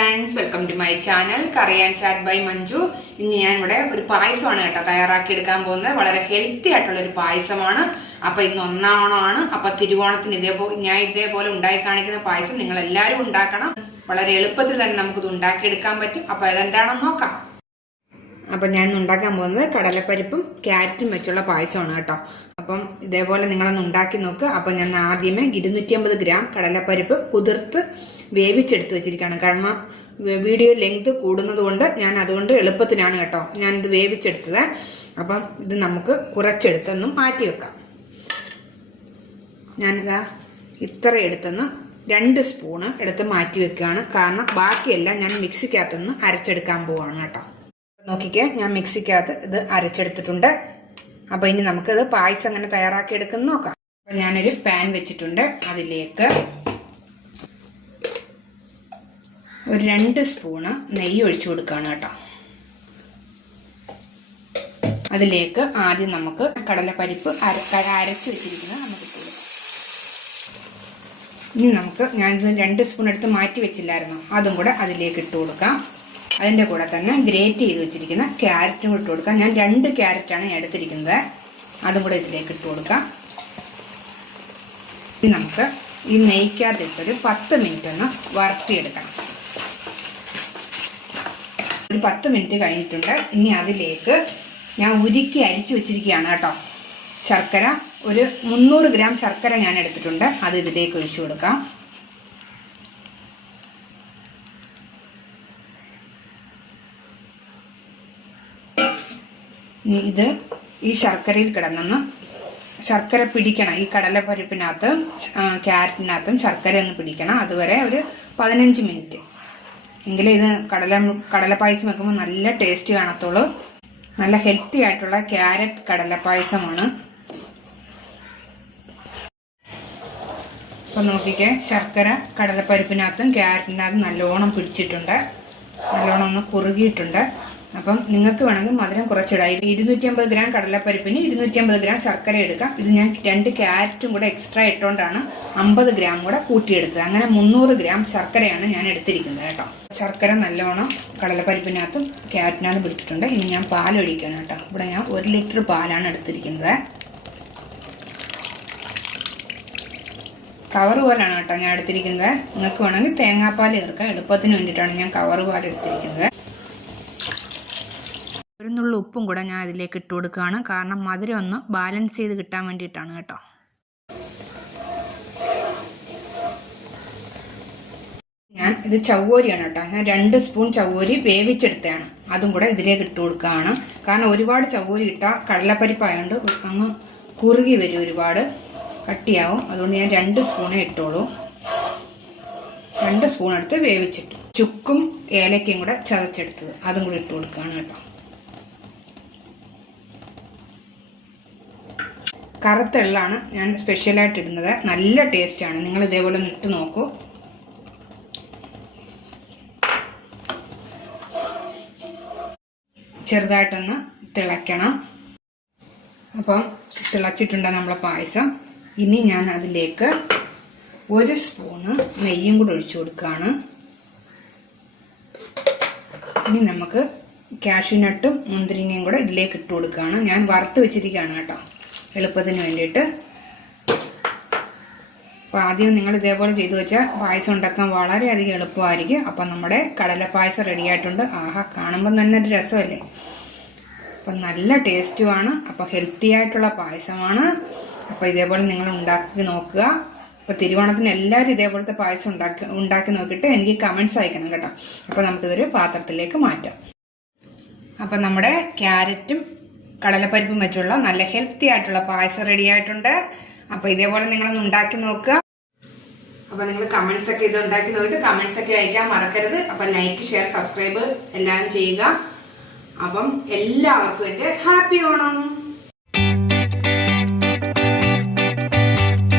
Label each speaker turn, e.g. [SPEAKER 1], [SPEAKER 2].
[SPEAKER 1] Welcome to my channel കറിയാൻ chat by Manju ഇന്ന് ഞാൻ ഇവിടെ ഒരു പായസമാണ് കേട്ടോ തയ്യാറാക്കി എടുക്കാൻ പോകുന്നത്. വളരെ ഹെൽത്തി ആയിട്ടുള്ള ഒരു പായസമാണ്. അപ്പൊ ഇന്ന് ഒന്നാം ഓണമാണ് അപ്പൊ തിരുവോണത്തിന് ഇതേപോലെ ഞാൻ ഇതേപോലെ ഉണ്ടായി കാണിക്കുന്ന പായസം നിങ്ങൾ എല്ലാവരും ഉണ്ടാക്കണം. വളരെ എളുപ്പത്തിൽ തന്നെ നമുക്കിത് ഉണ്ടാക്കിയെടുക്കാൻ പറ്റും. അപ്പൊ അതെന്താണെന്ന് നോക്കാം. അപ്പൊ ഞാൻ ഉണ്ടാക്കാൻ പോകുന്നത് കടലപ്പരിപ്പും ക്യാരറ്റും വെച്ചുള്ള പായസമാണ് കേട്ടോ. അപ്പം ഇതേപോലെ നിങ്ങളൊന്ന് ഉണ്ടാക്കി നോക്കുക അപ്പം ഞാൻ ആദ്യമേ ഇരുന്നൂറ്റി അമ്പത് ഗ്രാം കടലപ്പരിപ്പ് കുതിർത്ത് വേവിച്ചെടുത്ത് വെച്ചിരിക്കുകയാണ്. കാരണം വീഡിയോ ലെങ്ത് കൂടുന്നത് കൊണ്ട് ഞാൻ അതുകൊണ്ട് എളുപ്പത്തിനാണ് കേട്ടോ. ഞാനിത് വേവിച്ചെടുത്തത്. അപ്പം ഇത് നമുക്ക് കുറച്ചെടുത്തൊന്നും മാറ്റി വെക്കാം. ഞാനിതാ ഇത്ര എടുത്തൊന്ന് രണ്ട് സ്പൂണ് എടുത്ത് മാറ്റി വെക്കുകയാണ്. കാരണം ബാക്കിയെല്ലാം ഞാൻ മിക്സിക്കകത്തൊന്ന് അരച്ചെടുക്കാൻ പോവാണ് കേട്ടോ. നോക്കിക്കേ ഞാൻ മിക്സിക്കകത്ത് ഇത് അരച്ചെടുത്തിട്ടുണ്ട്. അപ്പോൾ ഇനി നമുക്കത് പായസം അങ്ങനെ തയ്യാറാക്കി എടുക്കുന്ന നോക്കാം. അപ്പോൾ ഞാനൊരു പാൻ വെച്ചിട്ടുണ്ട് അതിലേക്ക്. ഒരു രണ്ട് സ്പൂണ് നെയ്യ് ഒഴിച്ചു കൊടുക്കുകയാണ് കേട്ടോ. അതിലേക്ക് ആദ്യം നമുക്ക് കടലപ്പരിപ്പ് അര അരച്ച് വെച്ചിരിക്കുന്നത് നമുക്ക് ഇനി നമുക്ക് ഞാനിത് രണ്ട് സ്പൂൺ എടുത്ത് മാറ്റി വെച്ചില്ലായിരുന്നു? അതും കൂടെ അതിലേക്ക് ഇട്ട് കൊടുക്കാം. അതിന്റെ കൂടെ തന്നെ ഗ്രേറ്റ് ചെയ്ത് വെച്ചിരിക്കുന്ന ക്യാരറ്റും ഇട്ട് കൊടുക്കാം. ഞാൻ രണ്ട് ക്യാരറ്റാണ് ഞാൻ എടുത്തിരിക്കുന്നത്. അതും കൂടെ ഇതിലേക്ക് ഇട്ട് കൊടുക്കാം. ഇനി നമുക്ക് ഈ നെയ്ക്കാതിട്ടൊരു പത്ത് മിനിറ്റ് ഒന്ന് വറുത്തിയെടുക്കണം. ഒരു പത്ത് മിനിറ്റ് കഴിഞ്ഞിട്ടുണ്ട്. ഇനി അതിലേക്ക് ഞാൻ ഉരുക്കി അരിച്ചു വെച്ചിരിക്കുകയാണ് കേട്ടോ. ശർക്കര ഒരു മുന്നൂറ് ഗ്രാം ശർക്കര ഞാൻ എടുത്തിട്ടുണ്ട്. അത് ഇതിലേക്ക് ഒഴിച്ചു കൊടുക്കാം. ഇത് ഈ ശർക്കരയിൽ കിടന്നൊന്ന് ശർക്കര പിടിക്കണം. ഈ കടലപ്പരിപ്പിനകത്തും ക്യാരറ്റിനകത്തും ശർക്കര ഒന്ന് പിടിക്കണം. അതുവരെ ഒരു പതിനഞ്ച് മിനിറ്റ്. എങ്കിലേ ഇത് കടല കടലപ്പായസം വെക്കുമ്പോൾ നല്ല ടേസ്റ്റ് കാണത്തുള്ളൂ. നല്ല ഹെൽത്തി ആയിട്ടുള്ള ക്യാരറ്റ് കടലപ്പായസമാണ്. അപ്പം നോക്കിക്കേ ശർക്കര കടലപ്പരിപ്പിനകത്തും ക്യാരറ്റിനകത്തും നല്ലോണം പിടിച്ചിട്ടുണ്ട്. നല്ലോണം ഒന്ന് കുറുകിയിട്ടുണ്ട്. അപ്പം നിങ്ങൾക്ക് വേണമെങ്കിൽ മധുരം കുറച്ചിടാം. ഇത് ഇരുന്നൂറ്റി അമ്പത് ഗ്രാം കടലപ്പരിപ്പിന് ഇരുന്നൂറ്റി അമ്പത് ഗ്രാം ശർക്കര എടുക്കാം. ഇത് ഞാൻ രണ്ട് ക്യാരറ്റും കൂടെ എക്സ്ട്രാ ഇട്ടുകൊണ്ടാണ് അമ്പത് ഗ്രാം കൂടെ കൂട്ടിയെടുത്തത്. അങ്ങനെ മുന്നൂറ് ഗ്രാം ശർക്കരയാണ് ഞാൻ എടുത്തിരിക്കുന്നത് കേട്ടോ. ശർക്കര നല്ലോണം കടലപ്പരിപ്പിനകത്തും ക്യാരറ്റിനകത്തും പിടിച്ചിട്ടുണ്ട്. ഇനി ഞാൻ പാൽ ഒഴിക്കണം കേട്ടോ. ഇവിടെ ഞാൻ ഒരു ലിറ്റർ പാലാണ് എടുത്തിരിക്കുന്നത്. കവർ പോലാണ് കേട്ടോ ഞാൻ എടുത്തിരിക്കുന്നത്. നിങ്ങൾക്ക് വേണമെങ്കിൽ തേങ്ങാപ്പാൽ ചേർക്കാം. എളുപ്പത്തിന് വേണ്ടിയിട്ടാണ് ഞാൻ കവർ പാൽ എടുത്തിരിക്കുന്നത്. നുള്ള ഉപ്പും കൂടെ ഞാൻ ഇതിലേക്ക് ഇട്ട് കൊടുക്കുകയാണ്. കാരണം മധുരം ഒന്ന് ബാലൻസ് ചെയ്ത് കിട്ടാൻ വേണ്ടിയിട്ടാണ് കേട്ടോ. ഞാൻ ഇത് ചവ്വോരിയാണ് കേട്ടോ. ഞാൻ രണ്ട് സ്പൂൺ ചവ്വോരി വേവിച്ചെടുത്തതാണ്. അതും കൂടെ ഇതിലേക്ക് ഇട്ട് കൊടുക്കുകയാണ്. കാരണം ഒരുപാട് ചവ്വോരി ഇട്ടാൽ കടലപ്പരിപ്പായതുകൊണ്ട് അങ്ങ് കുറുകി വരും ഒരുപാട്. കട്ടിയാവും. അതുകൊണ്ട് ഞാൻ രണ്ട് സ്പൂണേ ഇട്ടോളൂ. രണ്ട് സ്പൂൺ എടുത്ത് വേവിച്ചിട്ടു. ചുക്കും ഏലക്കയും കൂടെ ചതച്ചെടുത്തത്. അതും കൂടി ഇട്ട് കൊടുക്കുകയാണ് കേട്ടോ. കറുത്ത എള്ളാണ് ഞാൻ സ്പെഷ്യലായിട്ട് ഇടുന്നത്. നല്ല ടേസ്റ്റാണ് നിങ്ങൾ ഇതേപോലെ ഒന്ന് ഇട്ട് നോക്കൂ. ചെറുതായിട്ടൊന്ന് തിളയ്ക്കണം. അപ്പം തിളച്ചിട്ടുണ്ട് നമ്മളെ പായസം. ഇനി ഞാൻ അതിലേക്ക് ഒരു സ്പൂണ് നെയ്യും കൂടെ ഒഴിച്ചു കൊടുക്കുകയാണ്. ഇനി നമുക്ക് കാഷ്യൂനട്ടും മുന്തിരിങ്ങയും കൂടെ ഇതിലേക്ക് ഇട്ട് കൊടുക്കുകയാണ്. ഞാൻ വറുത്ത് വെച്ചിരിക്കുകയാണ് കേട്ടോ. എളുപ്പത്തിന് വേണ്ടിയിട്ട്. അപ്പോൾ ആദ്യം നിങ്ങൾ ഇതേപോലെ ചെയ്തു വെച്ചാൽ പായസം ഉണ്ടാക്കാൻ വളരെയധികം എളുപ്പമായിരിക്കും. അപ്പം നമ്മുടെ കടല പായസം റെഡി ആയിട്ടുണ്ട്. ആഹാ കാണുമ്പോൾ തന്നെ ഒരു രസമല്ലേ? അപ്പം നല്ല ടേസ്റ്റുമാണ് അപ്പോൾ ഹെൽത്തി ആയിട്ടുള്ള പായസമാണ്. അപ്പോൾ ഇതേപോലെ നിങ്ങൾ ഉണ്ടാക്കി നോക്കുക. അപ്പോൾ തിരുവോണത്തിന് എല്ലാവരും ഇതേപോലത്തെ പായസം ഉണ്ടാക്കി ഉണ്ടാക്കി നോക്കിയിട്ട് എനിക്ക് കമൻസ് അയക്കണം കേട്ടോ. അപ്പോൾ നമുക്കിതൊരു പാത്രത്തിലേക്ക് മാറ്റാം. അപ്പം നമ്മുടെ ക്യാരറ്റും കടലപ്പരിപ്പും വെച്ചുള്ള നല്ല ഹെൽത്തി ആയിട്ടുള്ള പായസം റെഡി ആയിട്ടുണ്ട്. അപ്പോൾ ഇതേപോലെ നിങ്ങളൊന്ന് ഉണ്ടാക്കി നോക്കുക. അപ്പോൾ നിങ്ങൾ കമന്റ്സ് ഒക്കെ ഇത് ഉണ്ടാക്കി നോക്കിയിട്ട് കമന്റ്സ് ഒക്കെ അയക്കാൻ മറക്കരുത്. അപ്പോൾ ലൈക്ക് ഷെയർ സബ്സ്ക്രൈബ് എല്ലാം ചെയ്യുക. അപ്പം എല്ലാവർക്കും എന്റെ ഹാപ്പി ഓണം.